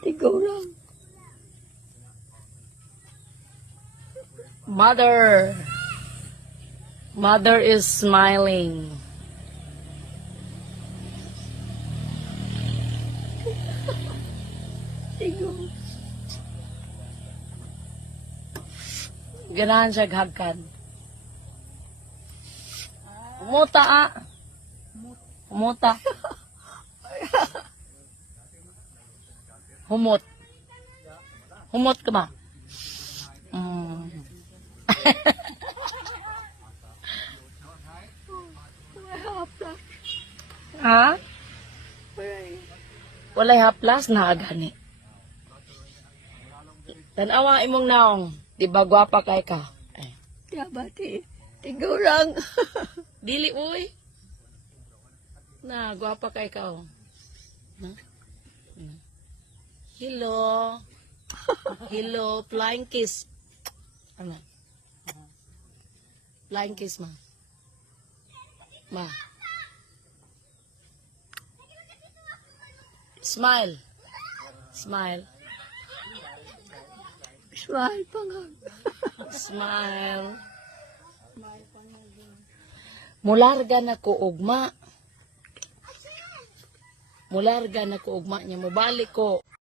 Tigurang. Mother. Mother is smiling. Tigur. Ganahan siya hagkan. Umuta ah. Umuta. Humot. Humot ka ba? Ha? Walay haplas na agani. Tanawa imong naong. Di ba gwapa kay ka? Ay. Yabati. Tigurang. Dili uy. Na gwapa kay ka oh. Na? Hello. Hello, flying kiss. Ano? Flying kiss ma. Ma. Smile. Smile. Smile pangag. Smile. Mularga na ko ugma. Mularga na ko ugma niya. Mubalik ko.